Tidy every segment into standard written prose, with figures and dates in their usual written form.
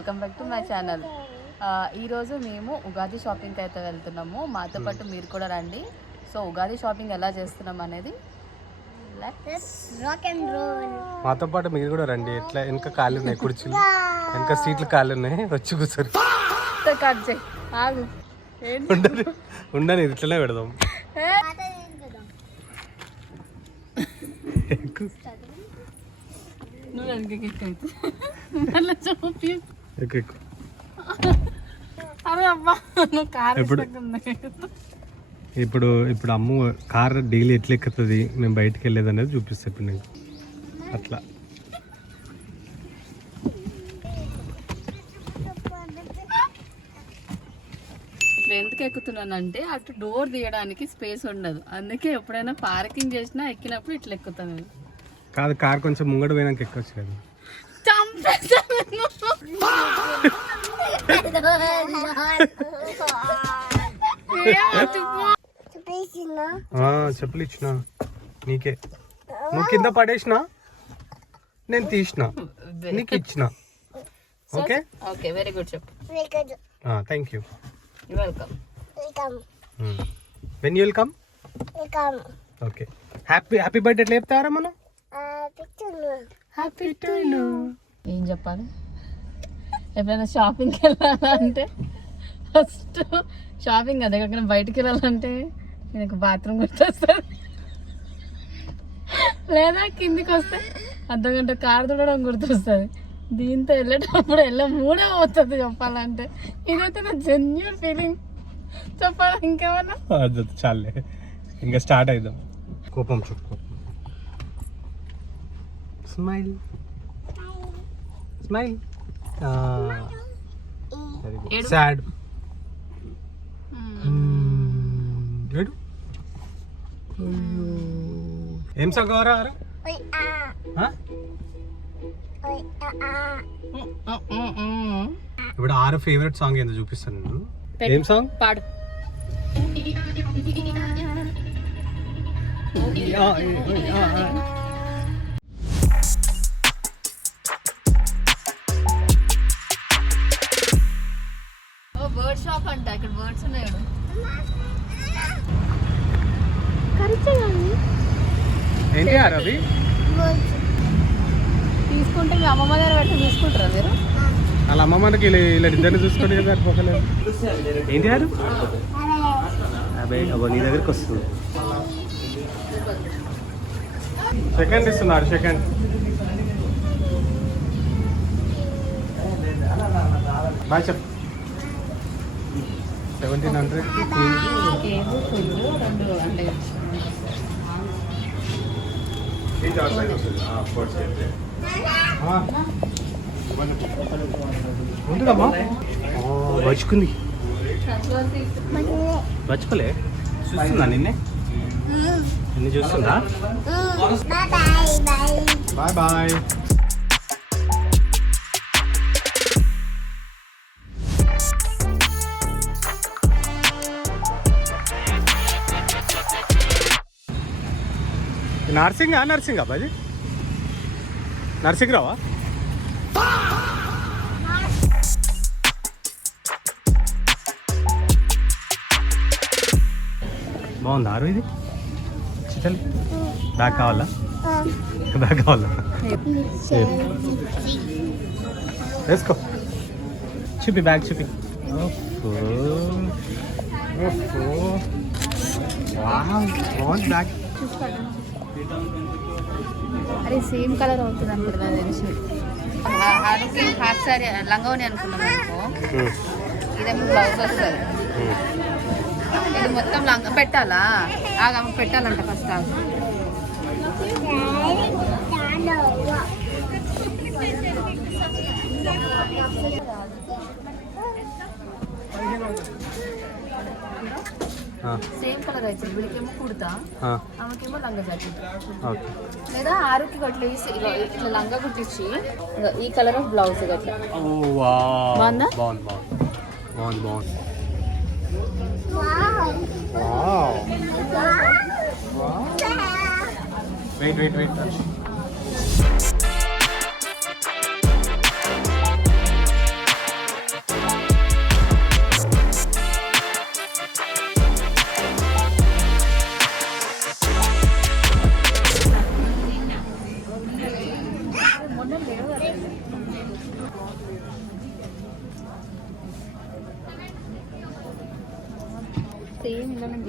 Welcome back to my channel. ఈరోజు మేము ఉగాది షాపింగ్కి అయితే వెళ్తున్నాము. మాతో పాటు మీరు కూడా రండి. సో ఉగాది షాపింగ్ ఎలా చేస్తున్నాం అనేది మాతో పాటు మీరు కూడా రండి. ఎట్లా వెనక కాళ్ళు ఉన్నాయి, కుర్చీలు వెనక సీట్లు కాళ్ళు ఉన్నాయి, వచ్చి కూర్చోరు. ఉండని ఇట్లనే పెడదాం. ఇప్పుడు అమ్ము కార్ డైలీ ఎట్లా ఎక్కుతుంది, మేము బయటకు వెళ్ళేది అనేది చూపిస్తా ఇప్పుడు నేను. అట్లా ఎందుకు ఎక్కుతున్నానంటే అటు డోర్ తీయడానికి స్పేస్ ఉండదు, అందుకే ఎప్పుడైనా పార్కింగ్ చేసినా ఎక్కినప్పుడు ఇట్లా ఎక్కుతాను. కాదు, కార్ కొంచెం ముంగడు పోయినాక ఎక్కొచ్చు కదా. చెప్పులు ఇచ్చిన నీకే, నువ్వు కింద పడేసిన, నేను తీసిన, నీకు ఇచ్చిన. Okay okay, very good. చెప్పు. Thank you. Welcome. When you will come. Okay. Happy birthday ఎట్లా చెప్తారా మనం? Happy to you. ఏం చెప్పాలి? ఎప్పుడైనా షాపింగ్కి వెళ్ళాలంటే ఫస్ట్ షాపింగ్ అదే కాకుండా బయటికి వెళ్ళాలంటే నేను బాత్రూమ్ గుర్తొస్తుంది, లేదా కిందికి వస్తే అర్ధగంట కారు తుడడం గుర్తొస్తుంది. దీంతో వెళ్ళేటప్పుడు మూడే అవుతుంది చెప్పాలంటే. ఇదైతే నా జెన్యూన్ ఫీలింగ్. చెప్పాలా ఇంకేమన్నా? చాలే, ఇంకా స్టార్ట్ అయిద్దాం. కోపం చూపు. Smile smile. సాడ్. ఏడు. ఏం సగవరా? ఇప్పుడు 6 ఫేవరెట్ సాంగ్ ఏందో చూపిస్తాను నేను. ఏం సాంగ్ పాడు? బర్డ్ షాప్ అంట, ఇక్కడ బర్డ్స్ ఉన్నాయి. ఏంటి అవి? తీసుకుంటే మీ అమ్మమ్మ దగ్గర పెట్టి తీసుకుంటారా మీరు? వాళ్ళ అమ్మమ్మకి ఇలా ఇద్దరిని చూసుకోండి కదా, సరిపోకలేదు. ఏంటి గారు? నీ దగ్గరికి వస్తుంది. సెకండ్ ఇస్తున్నారు, సెకండ్. బాయ్ చెప్పు. 1700. ఉంటుందమ్మా. బచ్చుకుంది. బచ్చుకోలే, చూస్తుందా నిన్నే? నిన్ను చూస్తుందా? Bye bye. నర్సింగ్ అబ్బాయి, నర్సింగ్ రావా? బాగుందా ఆరు? ఇది చిట్టలి బ్యాగ్ కావాలా? బ్యాగ్ కావాలా? వేసుకో. చూపి బ్యాగ్, చూపి. బాగుంది బ్యాగ్. అరే సేమ్ కలర్ అవుతుంది అనుకుంటున్నా తెలిసి. అరకు హాఫ్ సారీ లంగవని అనుకున్నాం అనుకో, ఇదేమో బ్లౌజ్ వస్తుంది. ఇది మొత్తం లంగ పెట్టాలా? పెట్టాలంట ఫస్ట్. సేమ్ కలర్ అయితే వీడికేమో కుడతా, ఆమెకేమో లంగా జాకెట్. లేదా ఆరుకి ఇట్లా లంగా కుట్టించి ఈ కలర్ ఆఫ్ బ్లౌజ్ గట్లా. బాగుందా? బాగుంది. వెయిట్.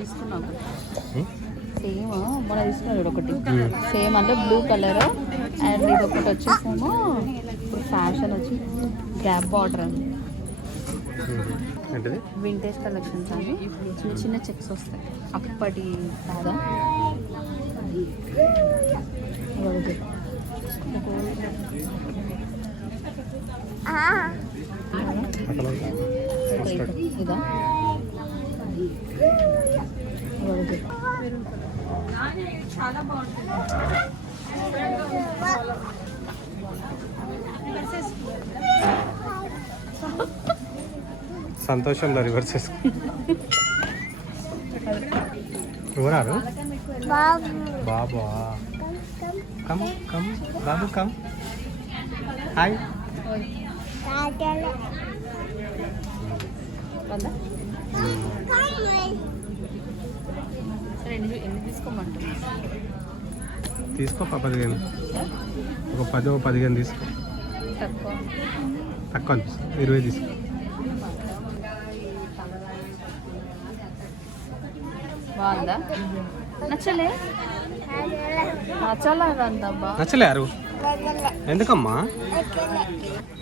తీసుకున్నా ఒకటి సేమ్ మన తీసుకున్నాడు ఒకటి సేమ్ అంటే బ్లూ కలర్ అండ్ ఇది ఒకటి వచ్చేసేమో ఇప్పుడు ఫ్యాషన్ వచ్చి గ్యాప్ బార్డర్ అండి వింటేజ్ కలెక్షన్స్ అని చిన్న చిన్న చెక్స్ వస్తాయి అప్పటి కాదా ఇదా చాలా బాగుంటుంది సంతోషంలో రివర్స్ చేసుకో ఎవరారు బాబా కమ్ కమ్ బాబు కమ్ హాయ్ ఎన్ని తీసుకోమంటారు తీసుకో 15 ఒక 10-15 తీసుకో తక్కువ తక్కువ అనిపిస్తుంది 20 తీసుకో బాగుందా నచ్చలే నచ్చలేదంటబ్బా నచ్చలేరు ఎందుకమ్మా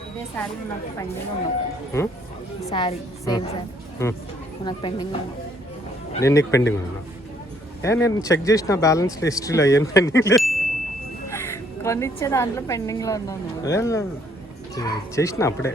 ఇదే శారీ నాకు పెండింగ్ ఉన్నావు శారీ సేమ్ శారీ నాకు పెండింగ్ ఉన్నావు నేను నీకు పెండింగ్ ఉన్నా నేను చెక్ చేసిన బ్యాలెన్స్ హిస్టరీలో ఏం పెండింగ్ లేదు కొనిచ్చే దాంట్లో పెండింగ్లో ఉన్నాను చేసిన అప్పుడే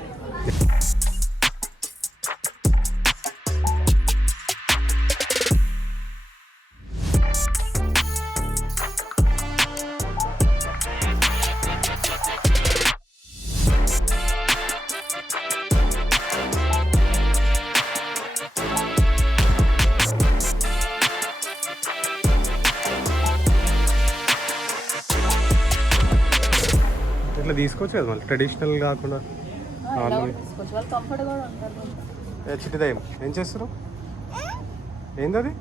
ఇట్లా తీసుకోవచ్చు కదా మళ్ళీ ట్రెడిషనల్ కాకుండా చిట్టిదయం ఏం చేస్తారు ఏందది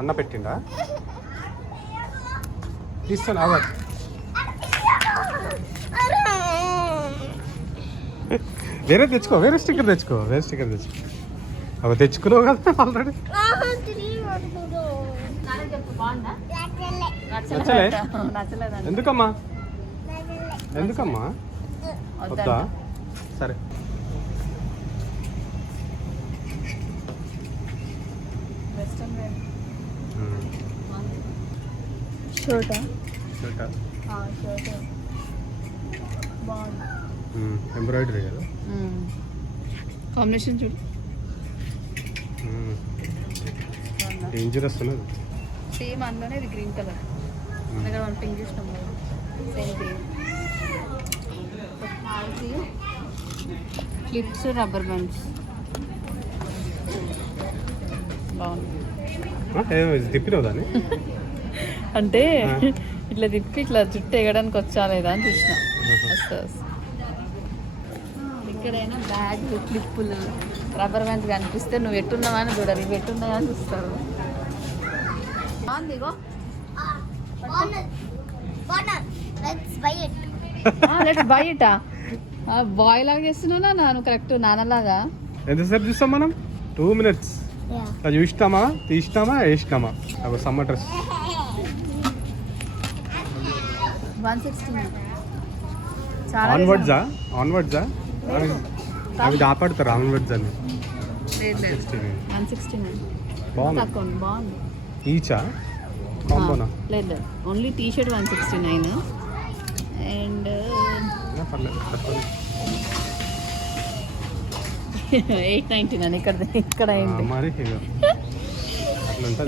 అన్న పెట్టిండా తీస్తాను అవ వేరే తెచ్చుకో వేరే స్టిక్కర్ తెచ్చుకో అవి తెచ్చుకున్నావు కదా ఆల్రెడీ ఎందుకమ్మా వద్దా సరే ఎంబ్రాయిడరీ కదా కాంబినేషన్ చూడు డేంజరస్ ఉన్నది సేమ్ అందులోనే ఇది గ్రీన్ కలర్ దగ్గర మనం పింక్ చూసినాం same green clips rubber bands బాగుంది తిప్పినావు దాన్ని అంటే ఇట్లా తిప్పి ఇట్లా జుట్టు ఎగడానికి వచ్చా లేదా అని చూసిన ఎక్కడైనా బ్యాగ్లు క్లిప్పులు రబ్బర్ బ్యాండ్స్ కనిపిస్తే నువ్వు ఎట్టున్నావా అని చూడాలి ఇవి ఎట్టున్నాయా అని చూస్తారు బాగుంది లెట్స్ బై ఇట్ బాయ్ లాగా చేస్తున్నానా నాను కరెక్ట్ నాన్నలాగా ఎంతసేపు చూస్తాం మనం 2 minutes అది చూసినామా తీసినామా వేసినామా అవి సమ్మర్ డ్రెస్ 160 ఆన్వర్డ్జా అవి దాపడతారు ఆన్వర్డ్స్ అని 169 బాగుంది ఈచా కాంబోనా లేదు ఓన్లీ టీ షర్ట్ 169 అండ్ 899 ఇక్కడ అయింది మరి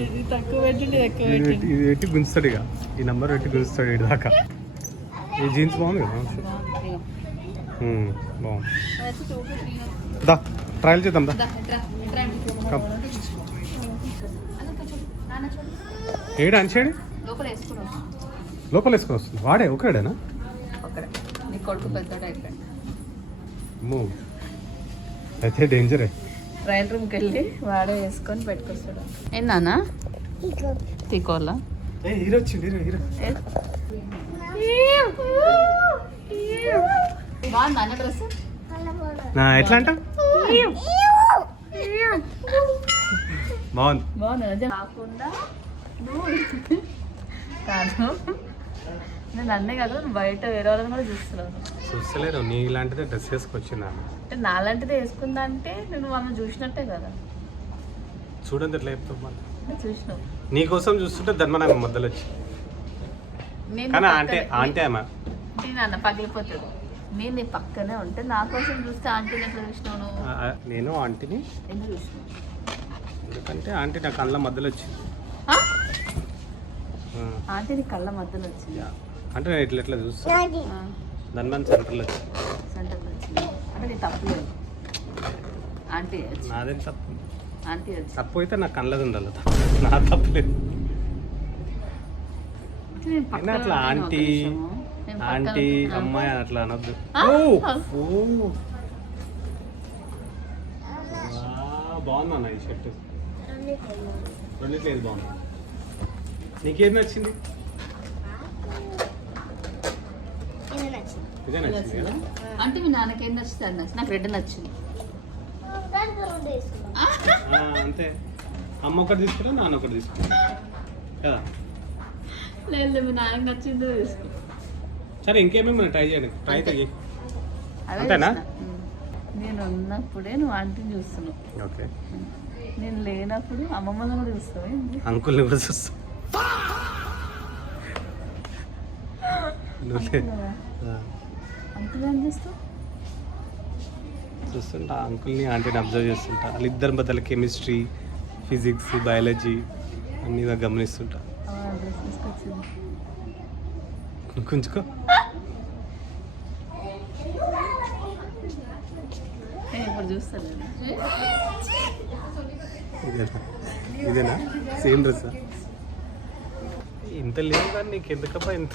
ఇది తక్కువ పెట్టండి ఎక్కువ పెట్టండి ఇది పెట్టి గుంచుతాడు ఇక ఈ నెంబర్ పెట్టి గుంచుతాడు ఇటు దాకా ఈ జీన్స్ బాగుంది కదా బాగుంది దా ట్రయల్ చేద్దాం దా ఏడు అనిచేడు లోపల వేసుకొని వస్తుంది వాడే ఒకడేనా కొడుకు పెద్దోడు అయిపోయాడు అయితే డేంజరే ట్రయల్ రూమ్కి వెళ్ళి వాడే వేసుకొని పెట్టుకొస్తాడు ఏందన్నా తీకోవాలా హీరో వచ్చింది హీరో బాగుందా అన్న డ్రెస్ ఎట్లా అంటావు బాగుంది. బాగుంది కాకుండా నువ్వు కాదు, నేను అన్నీ కాదు బయట వేరే వాళ్ళని కూడా చూస్తున్నాను. చూస్తలేదు, నీ ఇలాంటిదే డ్రెస్ వేసుకొచ్చిందా అంటే నాలాంటిది వేసుకుందా అంటే నేను వాళ్ళని చూసినట్టే కదా. చూడండి ఎట్లా చెప్తావు మళ్ళీ. చూసినావు నీకోసం చూస్తుంటే ధర్మనామ మధ్యలో వచ్చి నేను కానీ ఆంటీ ఆమె నాన్న పగిలిపోతుంది. నేను నీ పక్కనే ఉంటే నా కోసం చూస్తే ఆంటీని ఎట్లా చూసినావు నువ్వు? నేను ఆంటీని ఎందుకు చూసినావు? ఎందుకంటే ఆంటీ నా కళ్ళ మధ్యలో వచ్చింది. ఆంటీ నీ కళ్ళ మధ్యలో వచ్చింది అంటే నేను ఇట్లా ఎట్లా చూస్తా ధన్మన్ సెంటర్లో వచ్చింది. సెంటర్లో వచ్చింది అంటే నీ తప్పు లేదు. ఆంటీ నాదేం తప్పు? ఆంటీ వచ్చి తప్పు అయితే నాకు కళ్ళది ఉండాలి, నా తప్పు లేదు. అట్లా ఆంటీ ఆంటీ అమ్మాయి అట్లా అనొద్దు. బాగుందన్న ఈ షర్ట్, రెండిట్లేదు బాగుంది. నీకేది నచ్చింది? ఇదే నచ్చింది కదా. అంటే మీ నాన్నకి ఏం నచ్చింది? అది నచ్చింది, నాకు రెడ్ నచ్చింది. అంతే, అమ్మ ఒకటి తీసుకున్నా నాన్న ఒకటి తీసుకున్నా కదా. లేదు మీ నాన్నకి నచ్చిందో తీసుకో. సరే ఇంకేమేమి ట్రై చేయండి, ట్రై చేయి. అంతేనా? నేను ఉన్నప్పుడే నువ్వు ఆంటీని చూస్తున్నావు. ఓకే, నేను లేనప్పుడు అమ్మమ్మని కూడా చూస్తావు. అంకుల్ని కూడా చూస్తావు. అంకుల్ ఏం చేస్తావు? చూస్తుంటా అంకుల్ని ఆంటీని అబ్జర్వ్ చేస్తుంటా. వాళ్ళిద్దరి మధ్యలో కెమిస్ట్రీ, ఫిజిక్స్, బయాలజీ అన్నీ గమనిస్తుంటా. డ్రెస్ తీసుకొచ్చింది కొంచుకో. ఇప్పుడు చూస్తాను. ఇదేనా సేమ్ డ్రెస్? ఇంత లేదు కానీ నీకు ఎందుకబ్బా ఇంత?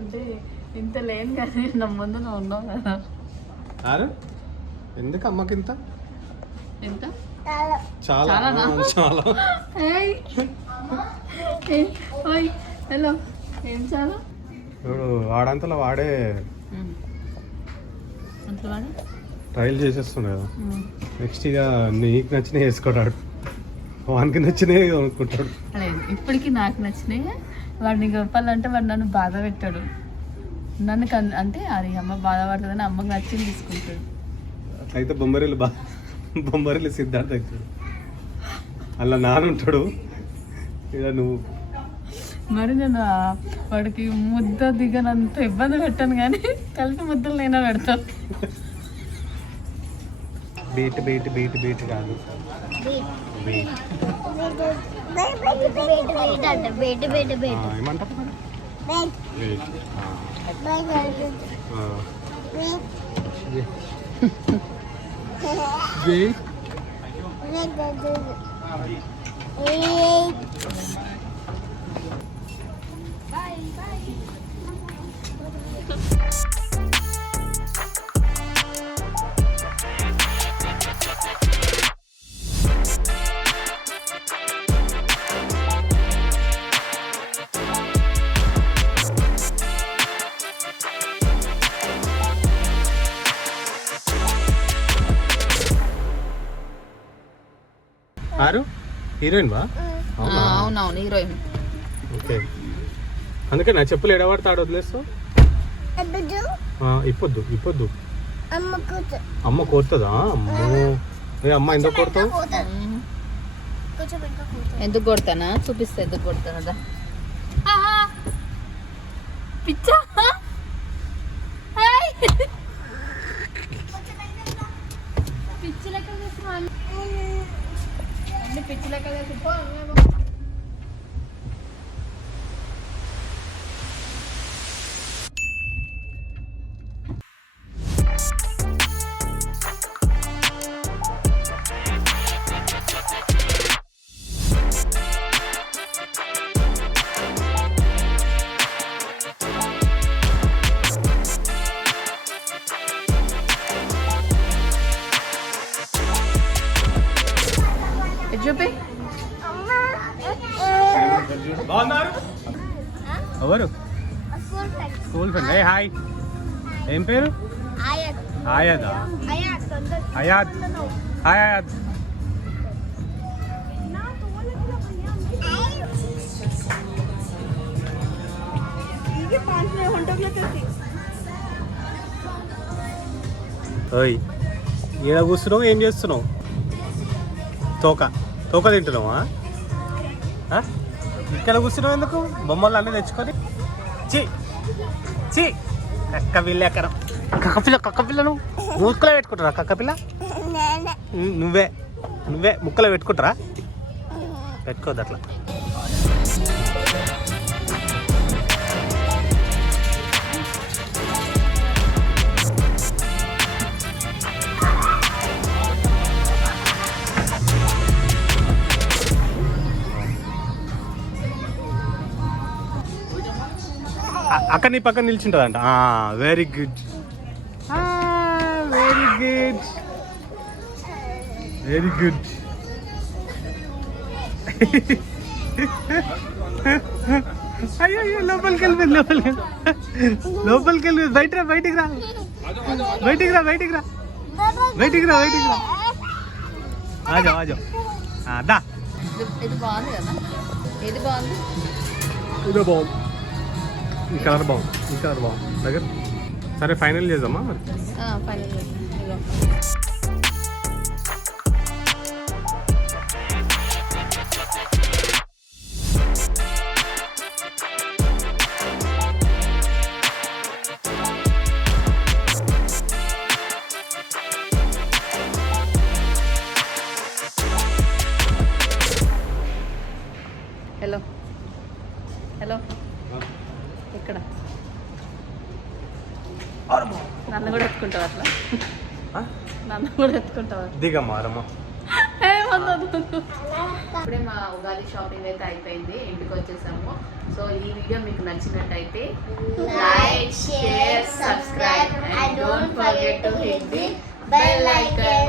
అంటే ఇంత లేను కానీ నా ముందు నువ్వు ఉన్నావు కదా. ఎందుకు అమ్మకి ఇంత? ఎంత? చాలా చాలా. హలో, ఏం చాలా? ఇప్పుడు వాడంతలో వాడే ట్రయల్ చేసేస్తుండే కదా. నెక్స్ట్ ఇక నీకు నచ్చినవి వేసుకోడాడు, వానికి నచ్చినవి అనుకుంటాడు. లేదు, ఇప్పటికీ నాకు నచ్చినాయి. వాడిని చెప్పాలంటే వాడు నన్ను బాధ పెట్టాడు. నన్ను అంటే అది అమ్మ బాధపడుతుందని అమ్మకి నచ్చింది తీసుకుంటాడు. అట్లయితే బొమ్మరిల్లు సిద్ధార్థ అవుతాడు. అలా నానుంటాడు, ఇక నువ్వు. మరి నేను వాడికి ముద్ద దిగనంత ఇబ్బంది పెట్టాను కానీ కలిసి ముద్దలు నేనే పెడతాను. బీట్ కాదు, ఏమంటారు? ఆరు హీరోయిన్ బా? అవునవును, హీరోయిన్. ఓకే, అందుకే నా చెప్పులు ఎడబడితే ఆడ వదిలేస్తావు. ఇప్పొద్దు. అమ్మ కొడుతుందా? అమ్మో, అమ్మ ఎందుకు కొడతావు? ఎందుకు కొడతానా చూపిస్తా. ఎందుకు కొడతానదా పిచ్చా? పిచ్చి లెక్క అన్ని పిచ్చి లెక్క పో. చూపి. బాగున్నారు ఎవరు? School friend. హాయ్, ఏం పేరు? అయాదా? అయాద్ హాయ్ ఓయ్ ఈడ కూర్చున్నావు ఏం చేస్తున్నావు? తోక తింటున్నావా? ఇక్కడ కూర్చున్నావు ఎందుకు? బొమ్మలు అన్నీ తెచ్చుకొని చీ కక్కపిల్ల ఎక్కడ కక్కపిల్లను ముక్కలో పెట్టుకుంటారా? కక్కపిల్ల నువ్వే ముక్కలో పెట్టుకుంటారా? పెట్టుకోవద్దు అట్లా. అక్కడ నీ పక్కన నిల్చుంటుందంట. Very good very good. అయ్యో లోపలికి వెళ్ళి బయటికి రా. ఆజో దా. ఇది బాగుంది కదా? ఇది బాగుంది. ఇదో బాగుంది. ఈ కలర్ బాగుంది దగ్గర. సరే ఫైనల్ చేద్దామా మరి? ఫైనల్ ఇదిగో. హలో ఇక్కడ నన్ను కూడా ఎత్తుకుంటావు అట్లా? నన్ను కూడా ఎత్తుకుంటావు? దిగమ్మా రమ్మా. ఇప్పుడే మా ఉగాది షాపింగ్ అయితే అయిపోయింది, ఇంటికి వచ్చేసాము. సో ఈ వీడియో మీకు నచ్చినట్టయితే like, share, subscribe and don't forget to hit the bell icon.